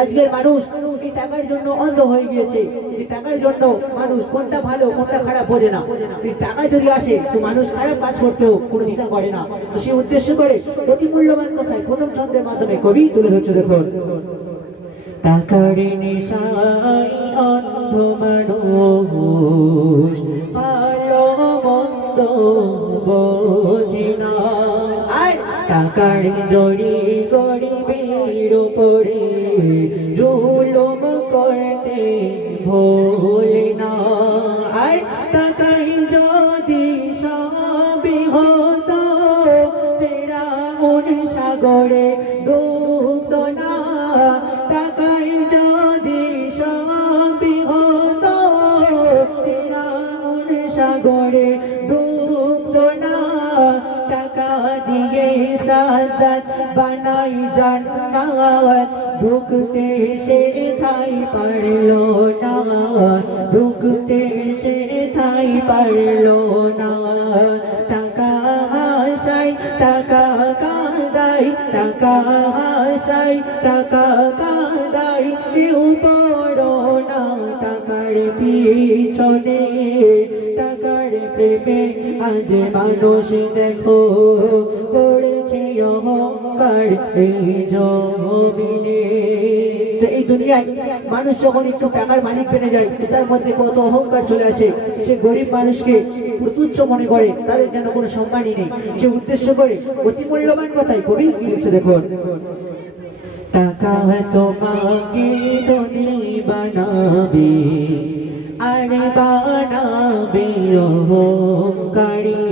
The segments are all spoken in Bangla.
আজকের মানুষ এই টাকার জন্য অন্ধ হয়ে গিয়েছে। এই টাকার জন্য মানুষ কোনটা ভালো কোনটা খারাপ বোঝে না। এই টাকা যদি আসে তো মানুষ খারাপ কাজ করতেও কোনো দ্বিধা করে না। তো সেই উদ্দেশ্য করে অতি মূল্যবান কথায় প্রথম ছন্দের মাধ্যমে কবি তুলে ধরছে, দেখুন। টাকার নেশায় অন্ধ মানুষ ভালো মন্দ বোঝে না। টাকার জড়ি গরিবের উপরে জুলুম করতে ভোলে না। আর টাকাই যদি সবই হতো ফেরাউন সাগরে ডুবতো না। টাকাই যদি সবই হতো ফেরাউন সাগরে ডুবতো না। টাকা দিয়ে সাদাত বানাই জান্নাত ঢুকতে সে ঠাই পারলো না। ঢুকতে সে ঠাই পারলো না। টাকা হাসাই টাকা কাঁদাই টাকা হাসাই টাকা কাঁদাই কেউ পড়ো না টাকার পিছনে। টাকার প্রেমে আজ মানুষ দেখো করেছে অহংকার এই জমিনে। এই দুনিয়ায় মানুষ যখন একটু টাকার মালিক বেড়ে যায় তার মধ্যে কত অহংকার চলে আসে। সে গরিব মানুষকে তুচ্ছ মনে করে, তাদের যেন কোনো সম্মানই নেই। সে উদ্দেশ্য করে অতি মূল্যবান কথাই কবি লিখছে, দেখুন। টাকা তোমাকে ধনী বানাবে আর বানাবে অহংকারী।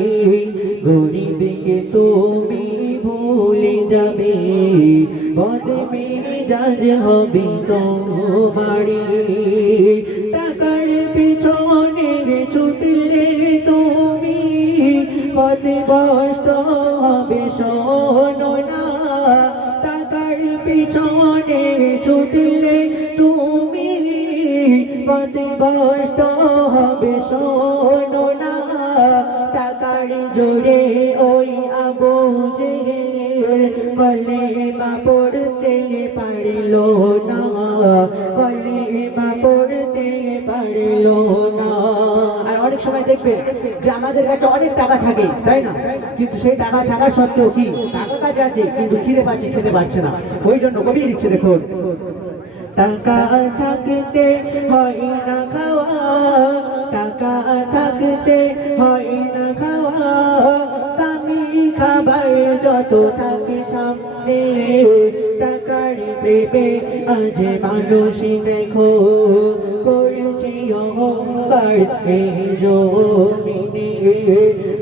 গরিবকে তুমি ভুলে যাবে বদমেজাজ হবে তোমারি। টাকার পিছনে ছুটলে তুমি পথভ্রষ্ট হবে শোনো না। টাকার পিছনে ছুটলে তুমি পথভ্রষ্ট হবে শোনো না। টাকার জোরে ওই আবু জেহেল কলেমা পড়তে পারল না। কলেমা পড়তে পারল না। আর অনেক সময় দেখবেন যে আমাদের কাছে অনেক টাকা থাকে, তাই না? কিন্তু সেই টাকা থাকা সত্ত্বেও কি টাকা কাছে আছে কিন্তু খিদে পাচ্ছে, খেতে পারছে না। ওই জন্য কবি লিখছে, দেখুন। টাকা থাকতে হয় না খাওয়া টাকা থাকতে হয় না খাওয়া। দামি খাবার যত থাকে সামনে টাকার প্রেমে আজ মানুষ দেখো করেছে অহংকার এই জমিনে।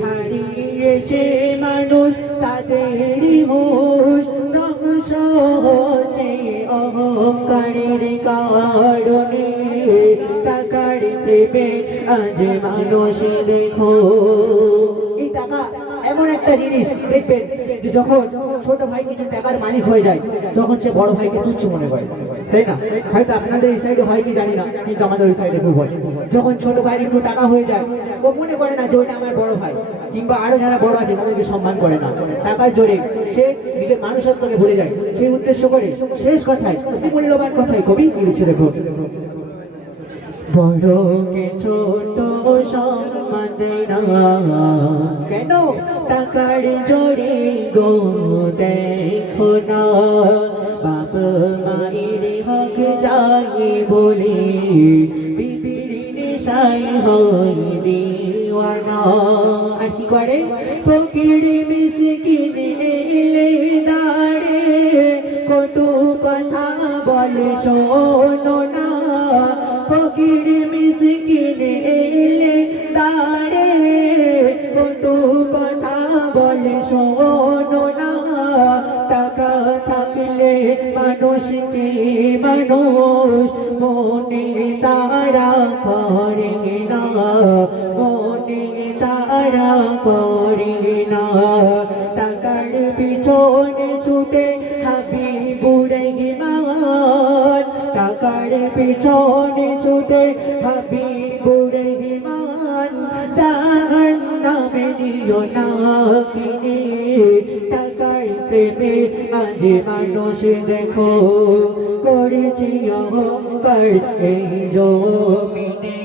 হারিয়েছে মানুষ তাদেরই হুঁশ ধ্বংস হচ্ছে অহংকারের কারণে। টাকার প্রেমে আজ মানুষ দেখো। এই টাকা এমন একটা জিনিস দেখবেন যে যখন ছোট ভাই কিছু টাকার মালিক হয়ে যায় তখন সে বড় ভাইকে তুচ্ছ মনে করে, তাই না? হয়তো আপনাদের এই সাইডে হয় কি জানি না, কিন্তু আমাদের ওই সাইডে খুব হয়। যখন ছোট ভাইয়ের একটু টাকা হয়ে যায় ও মনে করে না যে ওইটা আমার বড় ভাই, কিংবা আরো যারা বড় আছে তাদেরকে সম্মান করে না। টাকার জোরে সে নিজের মানুষত্বকে ভুলে যায়। সেই উদ্দেশ্য করে শেষ কথায় অতি মূল্যবান কথায় কবি লিখছে, দেখো। বড়কে ছোট সম্মান দেয় না কেন টাকার জোরে গো দেখো না। বাপ মায়ের হক যাই বলে বিবির নেশায় হয় দিওয়ানা। আর কি করে ফকির মিসকিন এলে দাঁড়ে কটু কথা বলে শোনো না। ফকির মিসকিন এলে দাঁড়ে কটু কথা বলে শোনো না। টাকা থাকলে মানুষকে মানুষ মনে তারা করে না। মনে তারা করে না। টাকার পিছনে ছুটে হাবিবুর রহমান। টাকার পিছনে ছুটে হাবিবুর রহমান জাহান্নামে নিও না কিনে টাকার প্রেমে আজ মানুষ দেখো করেছি অহংকার এই জমিনে